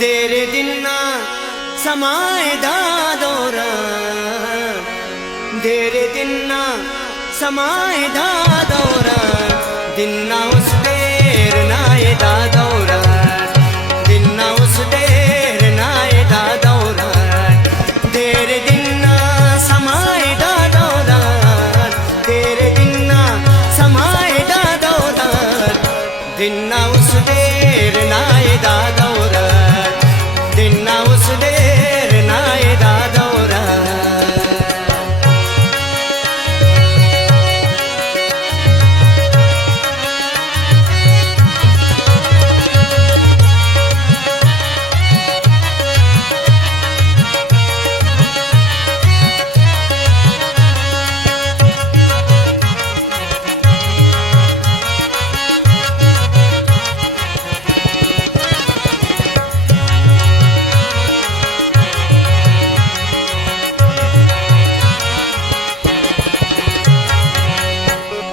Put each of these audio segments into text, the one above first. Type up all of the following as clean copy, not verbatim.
देरे दिन्ना समाए दा दौरा देरे दिन्ना समाए दा दौरा दिन्ना उस देर नाए दा दौरा दिन्ना उस देर नाए दा दौरा देरे दिन्ना समाए दा दौरा देरे दिन्ना समाए दा दौरा दिन्ना उस देर नाए दा दौरा दिन्ना उस देर नाए दा दौरा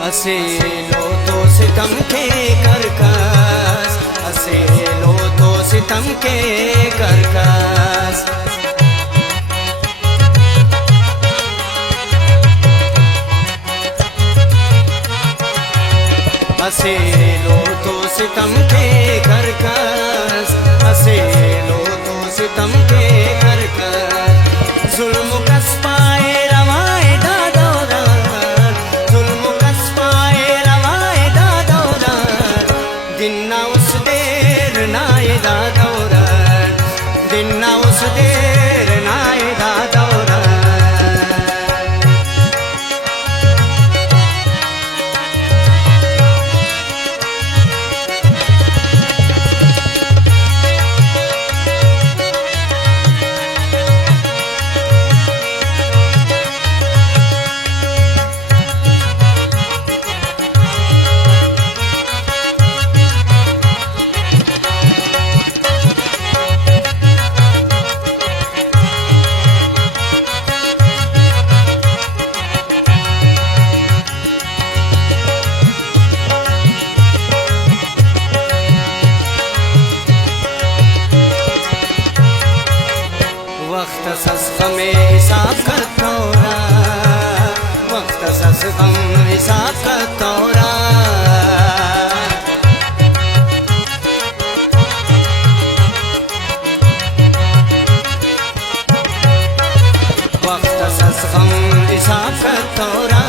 असे लो तो सितम के करकस असे लो तो सितम के करकस असे लो तो सितम के करकस असे लो तो सितम के करकस जुल्म कस पाए रवाए दा दौरा दिन्ना उस देर नाए दा दौरा दिन्ना उस देर नाए दा दौरा वक्त सस्ता में हिसाब का तौरा वक्त सस्ता में हिसाब का तौरा वक्त सस्ता में हिसाब का तौरा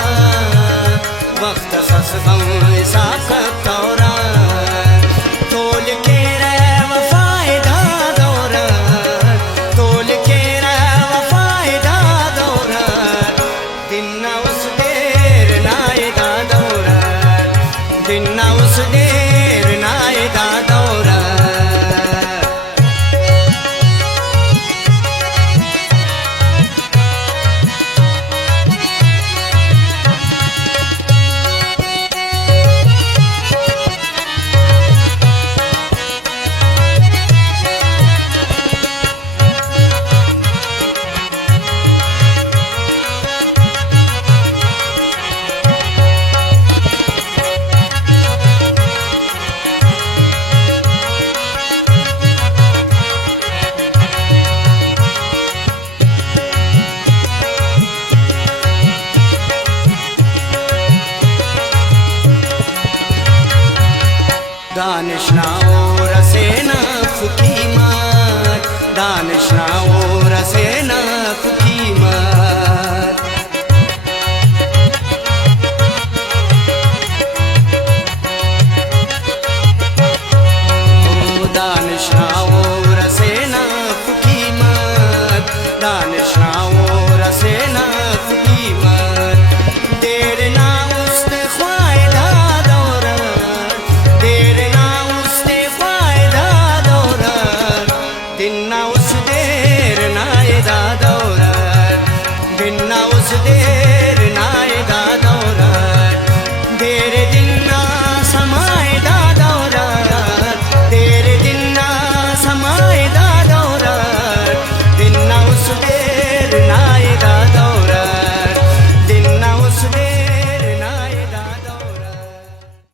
वक्त सस्ता में हिसाब का तौरा तोल के रहे वफाए दा दौरा तोल के दिन्ना उस देर नाए दा दौरा दिन्ना उस देर नाए दा दौरा दानिशनाओ रसेना फुकी मार दानिशनाओ रसेना फुकी